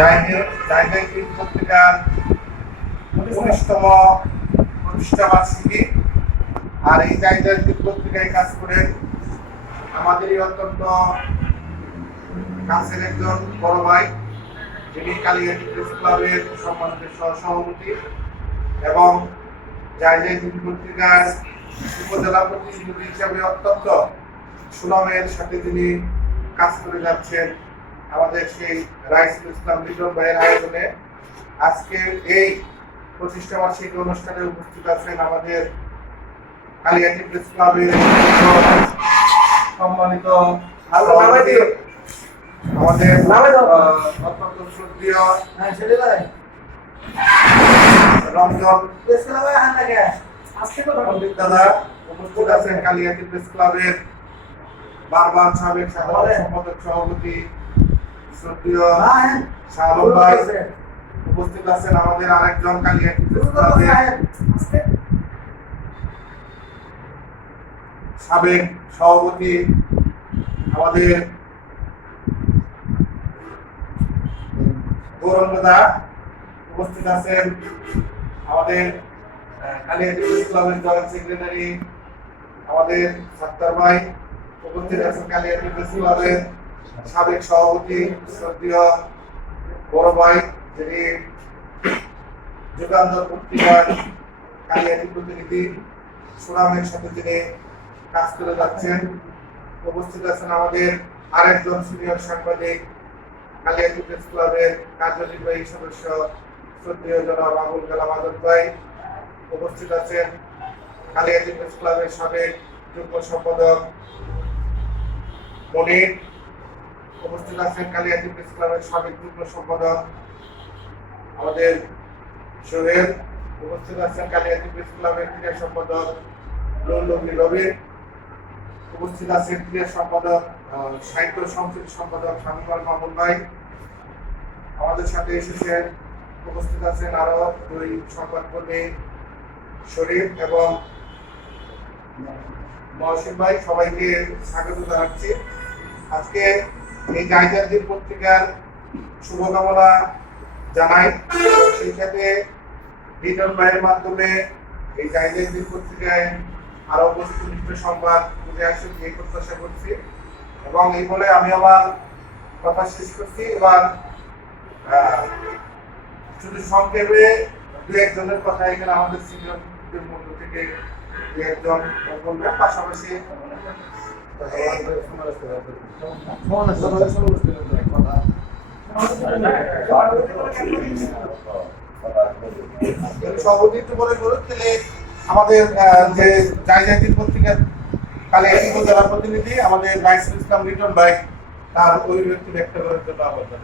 জায়গায় পত্রিকার উনিশতম প্রতিষ্ঠা বার্ষিকী আর এই জায়গায় পত্রিকায় কাজ করে আমাদেরই অত্যন্ত কাছের একজন বড় ভাই, যিনি কালিয়াটি প্রেস ক্লাবের সম্মানিত সহ সভাপতি এবং জায়গায় পত্রিকার উপজেলা প্রতিনিধি হিসাবে অত্যন্ত সুনামের সাথে তিনি কাজ করে যাচ্ছেন। আমাদের সেই রাইসুল ইসলাম লিটন ভাইয়ের আয়োজনে আজকে এই প্রতিষ্ঠা বার্ষিকী অনুষ্ঠানে উপস্থিত আছেন আমাদের কালিয়াটি প্রেস ক্লাবের সম্মানিত। আমাদের অত্যন্ত শ্রদ্ধেয় হ্যাঁ রঞ্জন পণ্ডিত দাদা উপস্থিত আছেন কালিয়াতি প্রেস ক্লাবের বারবার সাবেক সাধারণ সম্পাদক সভাপতি শ্রদ্ধেয় ভাই উপস্থিত আছেন আমাদের আরেকজন সাবেক সভাপতি আমাদের গৌরব দাদা উপস্থিত আছেন। আমাদের আহ, কালিয়াতি ক্লাবের জয়েন্ট সেক্রেটারি। আমাদের সাত্তার ভাই উপস্থিত আছেন প্রেস ক্লাবের সাবেক সভাপতি শ্রদ্ধেয় বড় ভাই, যিনি যুগান্তর পত্রিকার কালিয়াতি প্রতিনিধি, সুনামের সাথে তিনি কাজ করে যাচ্ছেন, উপস্থিত আছেন আমাদের আরেকজন সিনিয়র সাংবাদিক কালিয়াতি প্রেস ক্লাবের কার্যনির্বাহী সদস্য, শ্রদ্ধেয় জনাব আবুল কালাম ভাই। উপস্থিত আছেন কালিয়াতি প্রেস ক্লাবের সাবেক যুগ্ম সম্পাদক মনির উপস্থিত আছেন কালিয়াতি প্রেস ক্লাবের সাবেক যুগ্ম সম্পাদক আমাদের সোহেল, উপস্থিত আছেন কালিয়াতি প্রেস ক্লাবের ক্রীড়া সম্পাদক লৌলভী রবি, উপস্থিত আছেন ক্রীড়া সম্পাদক সাহিত্য সংসদ সম্পাদক শামিমাল মামুন ভাই। আমাদের সাথে এসেছেন, উপস্থিত আছেন আরও দুই সংবাদকর্মী শরীফ এবং মহসিন ভাই। সবাইকে স্বাগত জানাচ্ছি। আজকে এই গাইজারদের পত্রিকার শুভকামনা জানাই। সেই সাথে লিটন ভাইয়ের মাধ্যমে এই গাইজারদের পত্রিকায় আরও বস্তুনিষ্ঠ সংবাদ উঠে আসুক এই প্রত্যাশা করছি। এবং এই বলে আমি আমার কথা শেষ করছি। এবার শুধু সংক্ষেপে দু একজনের কথা এখানে আমাদের সিনিয়রদের মধ্য থেকে দু একজন পাশাপাশি আমাদের যে যে জায়জাতি পত্রিকার কালে জেলা প্রতিনিধি আমাদের ভাইস ইসলাম রিটন ভাই, তার অভিব্যক্তি ব্যক্ত করার জন্য আবেদন